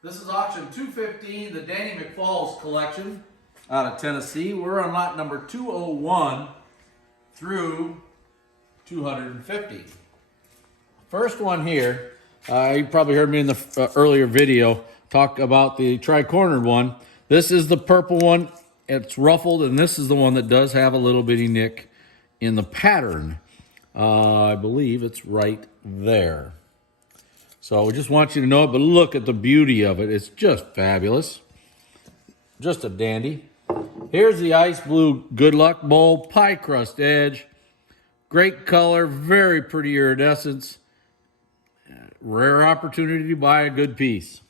This is auction 215, the Danny McFalls collection out of Tennessee. We're on lot number 201 through 250. First one here, you probably heard me in the earlier video talk about the tri-cornered one. This is the purple one. It's ruffled, and this is the one that does have a little bitty nick in the pattern. I believe it's right there. So we just want you to know it, but look at the beauty of it. It's just fabulous. Just a dandy. Here's the ice blue Good Luck Bowl, pie crust edge. Great color, very pretty iridescence. Rare opportunity to buy a good piece.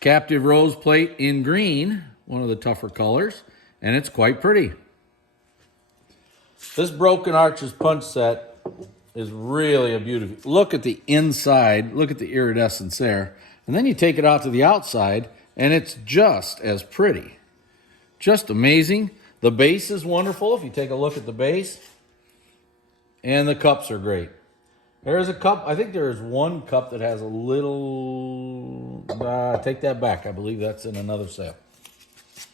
Captive rose plate in green, one of the tougher colors, and it's quite pretty. This Broken Arches punch set is really a beauty. Look at the inside, look at the iridescence there. And then you take it out to the outside, and it's just as pretty. Just amazing. The base is wonderful, if you take a look at the base. And the cups are great. There's a cup, I think there's one cup that has a little, take that back. I believe that's in another sale.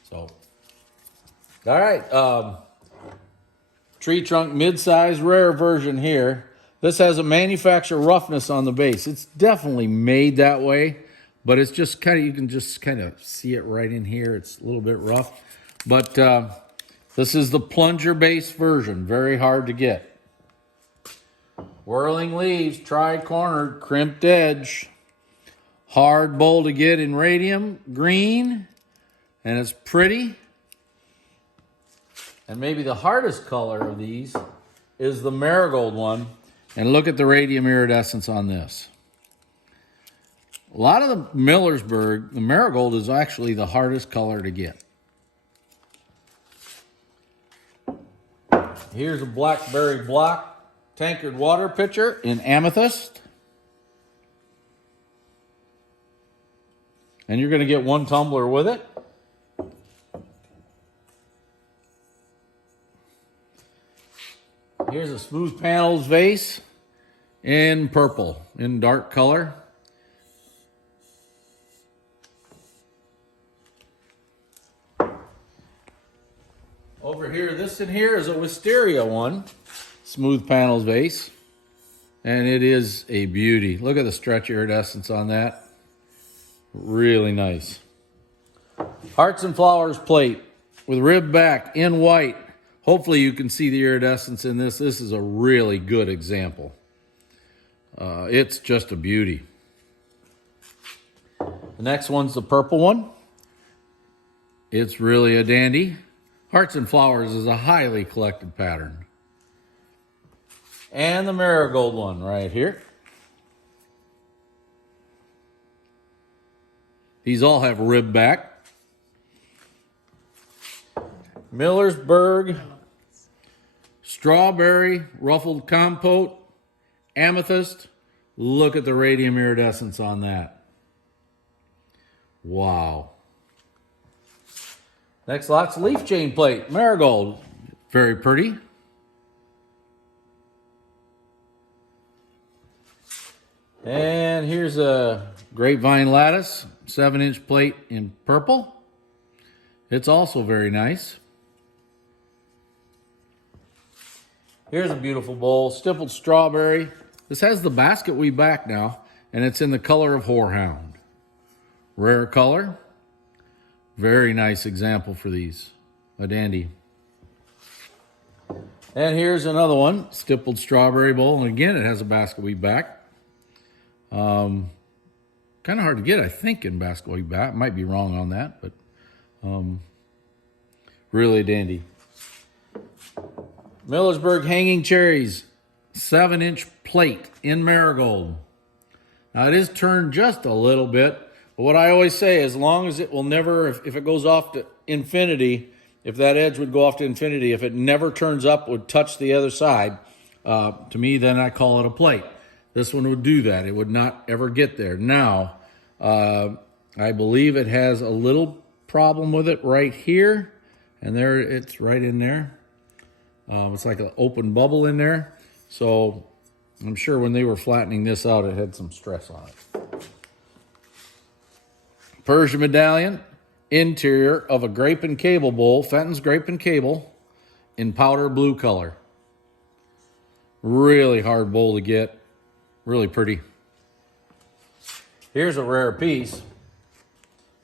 So, all right. Tree trunk mid-size rare version here. This has a manufacturer roughness on the base. It's definitely made that way, but it's just kind of, you can just kind of see it right in here. It's a little bit rough, but this is the plunger base version. Very hard to get. Whirling leaves, tri-cornered, crimped edge. Hard bowl to get in radium green, and it's pretty. And maybe the hardest color of these is the marigold one. And look at the radium iridescence on this. A lot of the Millersburg, the marigold is actually the hardest color to get. Here's a blackberry block tankard water pitcher in amethyst. And you're going to get one tumbler with it. Here's a smooth panels vase in purple, in dark color. Over here, this in here is a wisteria one, smooth panels vase. And it is a beauty. Look at the stretch iridescence on that. Really nice. Hearts and Flowers plate with rib back in white. Hopefully you can see the iridescence in this. This is a really good example. It's just a beauty. The next one's the purple one. It's really a dandy. Hearts and Flowers is a highly collected pattern. And the marigold one right here. These all have rib back. Millersburg strawberry ruffled compote, amethyst. Look at the radium iridescence on that. Wow. Next lot's leaf chain plate, marigold. Very pretty. And here's a grapevine lattice, 7-inch plate in purple. It's also very nice. Here's a beautiful bowl, stippled strawberry. This has the basket weave back now, and it's in the color of horehound. Rare color. Very nice example for these. A dandy. And here's another one, stippled strawberry bowl, and again, it has a basket weave back. Kind of hard to get, I think, in basket weave back. Might be wrong on that, but really dandy. Millersburg hanging cherries, 7-inch plate in marigold. Now it is turned just a little bit, but what I always say, as long as it will never, if it goes off to infinity, if that edge would go off to infinity, if it never turns up, would touch the other side, to me, then I call it a plate. This one would do that. It would not ever get there. Now, I believe it has a little problem with it right here, and there it's right in there. It's like an open bubble in there. So I'm sure when they were flattening this out, it had some stress on it. Persian medallion, interior of a grape and cable bowl, Fenton's grape and cable, in powder blue color. Really hard bowl to get, really pretty. Here's a rare piece.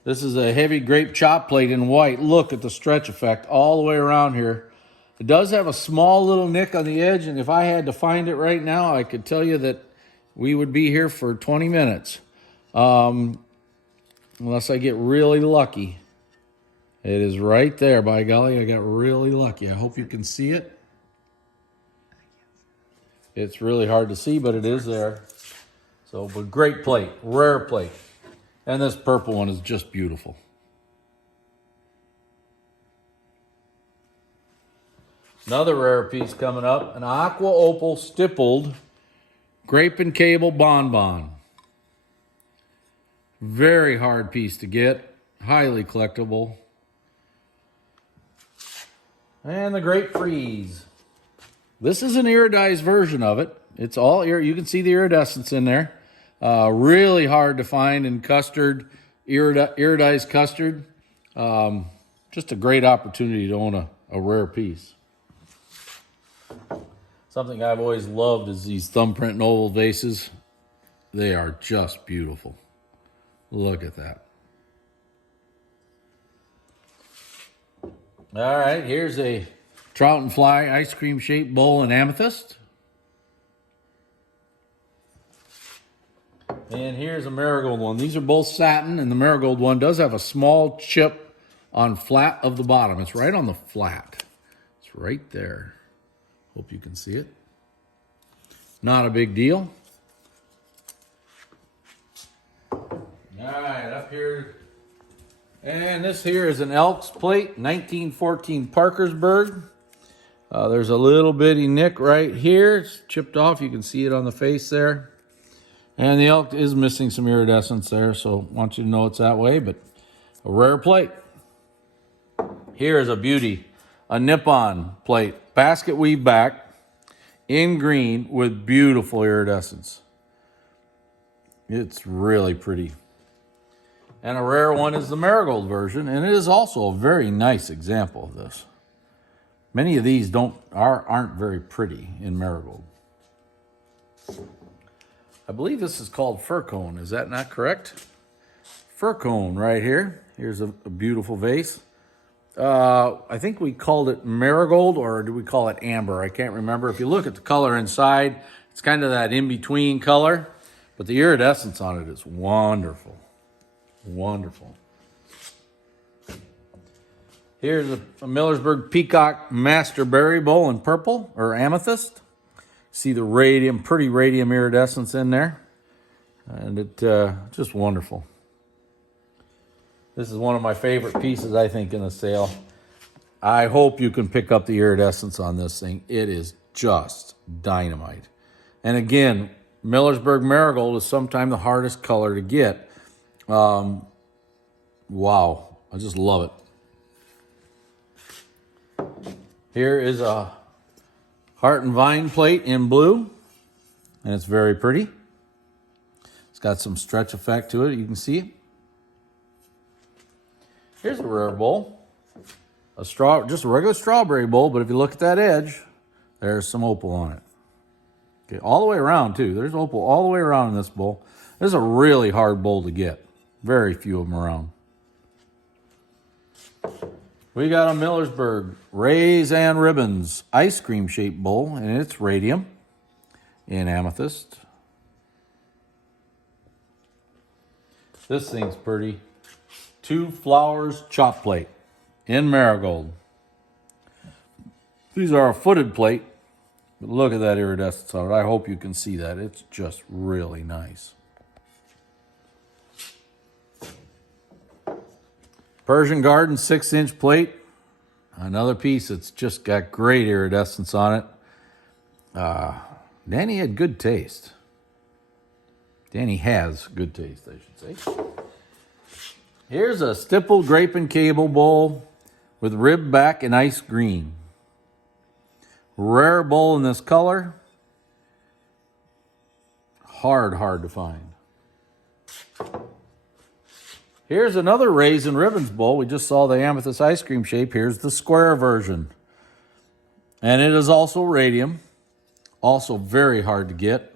This is a heavy grape chop plate in white. Look at the stretch effect all the way around here. It does have a small little nick on the edge, and if I had to find it right now, I could tell you that we would be here for 20 minutes. Unless I get really lucky. It is right there, by golly, I got really lucky. I hope you can see it. It's really hard to see, but it is there. So, but great plate, rare plate. And this purple one is just beautiful. Another rare piece coming up, an aqua opal stippled grape and cable bonbon. Very hard piece to get, highly collectible. And the Grape Freeze. This is an iridized version of it. It's all, you can see the iridescence in there. Really hard to find in custard, iridized custard. Just a great opportunity to own a rare piece. Something I've always loved is these thumbprint and oval vases. They are just beautiful. Look at that. All right, here's a trout and fly ice cream shaped bowl in amethyst. And here's a marigold one. These are both satin, and the marigold one does have a small chip on flat of the bottom. It's right on the flat. It's right there. Hope you can see it. Not a big deal. All right, up here. And this here is an Elks plate, 1914 Parkersburg. There's a little bitty nick right here. It's chipped off. You can see it on the face there. And the elk is missing some iridescence there, so I want you to know it's that way, but a rare plate. Here is a beauty, a Nippon plate, basket weave back, in green with beautiful iridescence. It's really pretty. And a rare one is the marigold version, and it is also a very nice example of this. Many of these aren't very pretty in marigold. I believe this is called fir cone. Is that not correct? Fir cone right here. Here's a beautiful vase. I think we called it marigold, or do we call it amber? I can't remember. If you look at the color inside, it's kind of that in-between color, but the iridescence on it is wonderful. Wonderful. Here's a Millersburg Peacock Master Berry Bowl in purple, or amethyst. See the radium, pretty radium iridescence in there. And it just wonderful. This is one of my favorite pieces, I think, in the sale. I hope you can pick up the iridescence on this thing. It is just dynamite. And again, Millersburg Marigold is sometimes the hardest color to get. Wow, I just love it. Here is a Heart and Vine plate in blue, and it's very pretty. It's got some stretch effect to it. You can see it. Here's a rare bowl, just a regular strawberry bowl, but if you look at that edge, there's some opal on it. Okay, all the way around too. There's opal all the way around in this bowl. This is a really hard bowl to get. Very few of them around. We got a Millersburg Rays and Ribbons ice cream shaped bowl, and it's radium in amethyst. This thing's pretty. 2 flowers chop plate in marigold. These are a footed plate, but look at that iridescence on it. I hope you can see that. It's just really nice. Persian Garden 6-inch plate. Another piece that's just got great iridescence on it. Danny had good taste. Danny has good taste, I should say. Here's a stippled grape and cable bowl with rib back and ice green. Rare bowl in this color. hard to find. Here's another Raisin Ribbons bowl. We just saw the amethyst ice cream shape. Here's the square version. And it is also radium. Also very hard to get.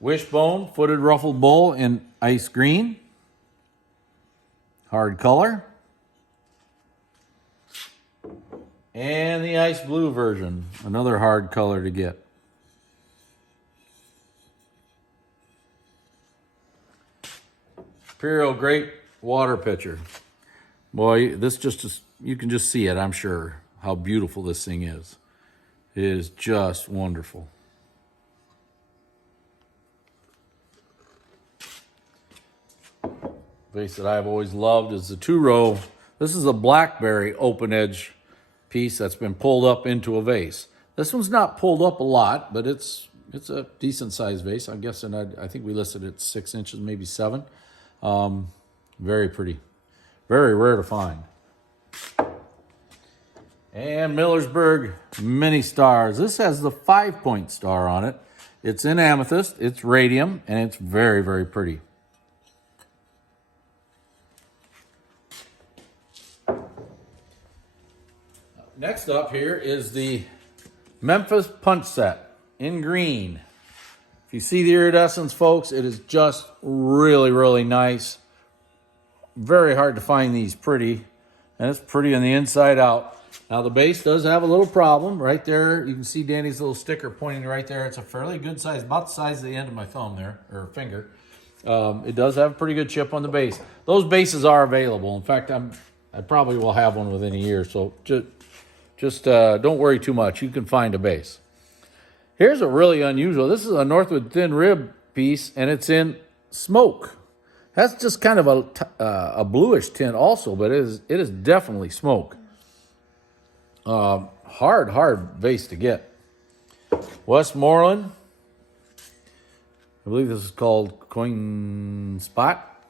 Wishbone footed ruffled bowl in ice green. Hard color. And the ice blue version. Another hard color to get. Imperial Great water pitcher. Boy, this just, you can just see it, I'm sure, how beautiful this thing is. It is just wonderful. Vase that I've always loved is the 2-row. This is a blackberry open edge piece that's been pulled up into a vase. This one's not pulled up a lot, but it's a decent sized vase. I'm guessing, I think we listed it 6 inches, maybe 7. Very pretty. Very rare to find. And Millersburg Mini Stars. This has the 5-point star on it. It's in amethyst, it's radium, and it's very pretty. Next up here is the Memphis Punch Set in green. If you see the iridescence, folks, it is just really nice. Very hard to find these pretty, and it's pretty on the inside out. Now the base does have a little problem right there. You can see Danny's little sticker pointing right there. It's a fairly good size, about the size of the end of my thumb there, or finger. It does have a pretty good chip on the base. Those bases are available. In fact, I probably will have one within a year, so just don't worry too much. You can find a base. Here's a really unusual. This is a Northwood thin rib piece, and it's in smoke. That's just kind of a bluish tint also, but it is definitely smoke. Hard vase to get. Westmoreland. I believe this is called Coin Spot.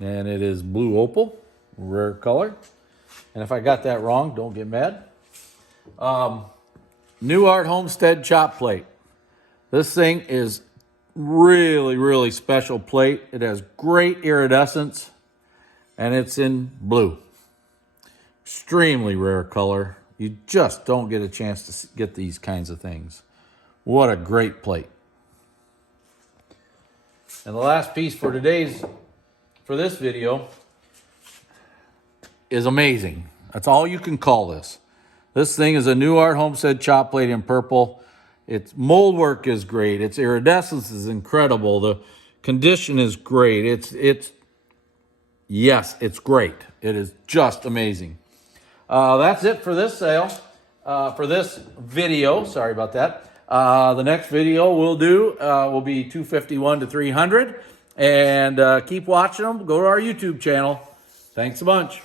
And it is blue opal, rare color. And if I got that wrong, don't get mad. New Art Homestead chop plate. This thing is really special plate. It has great iridescence, and it's in blue. Extremely rare color. You just don't get a chance to get these kinds of things. What a great plate. And the last piece for this video is amazing. That's all you can call this. This thing is a New Art Homestead chop plate in purple. Its mold work is great. Its iridescence is incredible. The condition is great. Yes, it's great. It is just amazing. That's it for this sale, for this video. Sorry about that. The next video we'll do will be 251 to 300. And keep watching them. Go to our YouTube channel. Thanks a bunch.